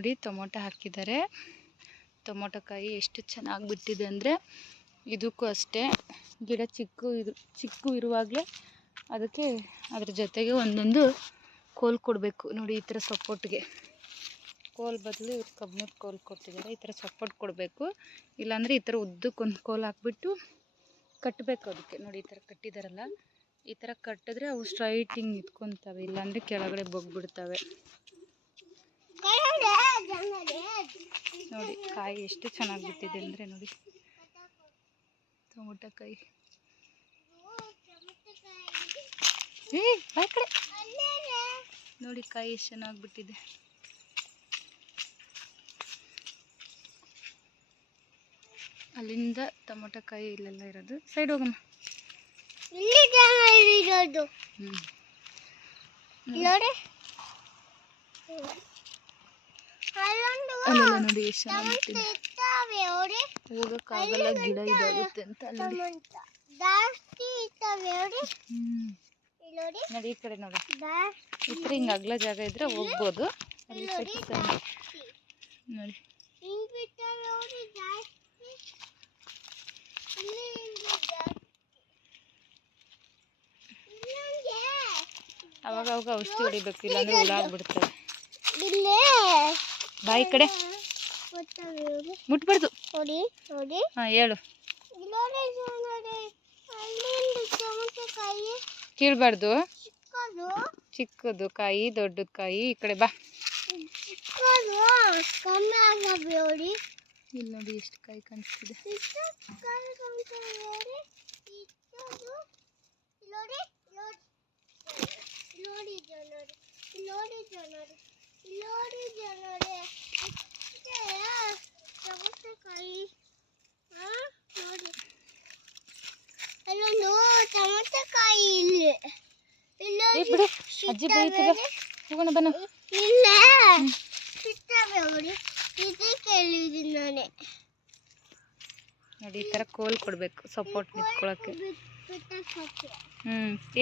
ನೋಡಿ ಟೊಮೊಟೊ ಹಾಕಿದ್ದಾರೆ. ಟೊಮೊಟೊ ಕಾಯಿ ಎಷ್ಟು ಚೆನ್ನಾಗಿ ಬಿಟ್ಟಿದೆ ಅಂದರೆ, ಇದಕ್ಕೂ ಅಷ್ಟೇ ಗಿಡ ಚಿಕ್ಕ ಇರುವಾಗಲೇ ಅದಕ್ಕೆ ಅದ್ರ ಜೊತೆಗೆ ಒಂದೊಂದು ಕೋಲ್ ಕೊಡಬೇಕು. ನೋಡಿ ಈ ಥರ ಸಪೋರ್ಟ್ಗೆ ಕೋಲ್ ಬದಲು ಇವ್ರು ಕಬ್ಬಿಣದ ಕೋಲ್ ಕೊಟ್ಟಿದ್ದಾರೆ. ಈ ಥರ ಸಪೋರ್ಟ್ ಕೊಡಬೇಕು. ಇಲ್ಲಾಂದರೆ ಈ ಥರ ಉದ್ದಕ್ಕೊಂದು ಕೋಲ್ ಹಾಕ್ಬಿಟ್ಟು ಕಟ್ಟಬೇಕು ಅದಕ್ಕೆ. ನೋಡಿ ಈ ಥರ ಕಟ್ಟಿದಾರಲ್ಲ, ಈ ಥರ ಕಟ್ಟಿದ್ರೆ ಅವು ಸ್ಟ್ರೈಟ್ ಹಿಂಗೆ ನಿಂತ್ಕೊತವೆ, ಇಲ್ಲಾಂದರೆ ಕೆಳಗಡೆ ಬಗ್ಬಿಡ್ತವೆ. ನೋಡಿ ಕಾಯಿ ಎಷ್ಟು ಚೆನ್ನಾಗಿ ಬಿಟ್ಟಿದೆ ಅಂದರೆ, ನೋಡಿ ಟೊಮೊಟೊ ಕಾಯಿ. ಆ ಕಡೆ ನೋಡಿ ಕಾಯಿ ಎಷ್ಟು ಚೆನ್ನಾಗಿ ಬಿಟ್ಟಿದೆ. ಅಲ್ಲಿಂದ ಟೊಮೊಟೊ ಕಾಯಿ ಇಲ್ಲೆಲ್ಲ ಇರೋದು. ಸೈಡ್ ಹೋಗಮ್ಮ. ಅಲ್ಲೆಲ್ಲ ನೋಡಿ ಎಷ್ಟು ಚೆನ್ನಾಗಿ ಬಿಟ್ಟಿದೆ. ಹೋಗಕ್ಕಾಗಲ್ಲ, ಗಿಡ ಇದಾಗುತ್ತೆ ಅಂತ ಅಲ್ಲಿ. ನೋಡಿ ಈ ಕಡೆ ನೋಡಿ, ಈ ಥರ ಹಿಂಗೆ ಅಗಲ ಜಾಗ ಇದ್ರೆ ಹೋಗ್ಬೋದು. ಅಲ್ಲಿ ನೋಡಿ ಅವಾಗ ಔಷಧಿ ಹೊಡಿಬೇಕು, ಇಲ್ಲಾಂದ್ರೆ ಹುಳ ಆಗ್ಬಿಡ್ತವೆ. ಬಾಯಿ ಕಡೆ ಮುಟ್ಬಾರ್ದು. ಹಾಂ ಹೇಳು. ಕೀಳ್ಬಾರ್ದು. ಚಿಕ್ಕದು ಕಾಯಿ ದೊಡ್ಡದು ಕಾಯಿ. ಈ ಕಡೆ ಬಾ. ಇಲ್ಲಿ ನೋಡಿ ಎಷ್ಟು ಕಾಯಿ ಕಾಣಿಸ್ತಿದೆ. ಬಿಡು, ಅಜ್ಜಿ ಬೈತದೆ. ಹೋಗೋಣ ಬನ್ನ. ನೋಡಿ ಈ ಥರ ಕೋಲ್ ಕೊಡಬೇಕು ಸಪೋರ್ಟ್ ನಿಂತ್ಕೊಳ್ಳೋಕ್ಕೆ.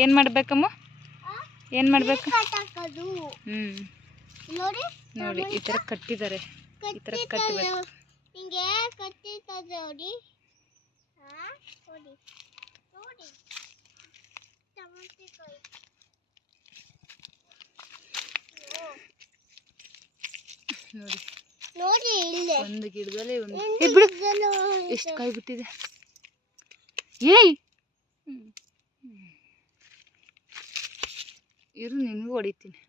ಏನು ಮಾಡ್ಬೇಕಮ್ಮ? ಏನು ಮಾಡ್ಬೇಕು? ನೋಡಿ ಈ ಥರ ಕಟ್ಟಿದ್ದಾರೆ. ಈ ಥರ ಕಟ್ಟಬೇಕು. ನೋಡಿ ಒಂದು ಗಿಡದಲ್ಲಿ ಎಷ್ಟು ಕಾಯಿ ಬಿಟ್ಟಿದೆ. ಏಯ್ ಇರು, ನಿನಗೂ ಹೊಡಿತೀನಿ.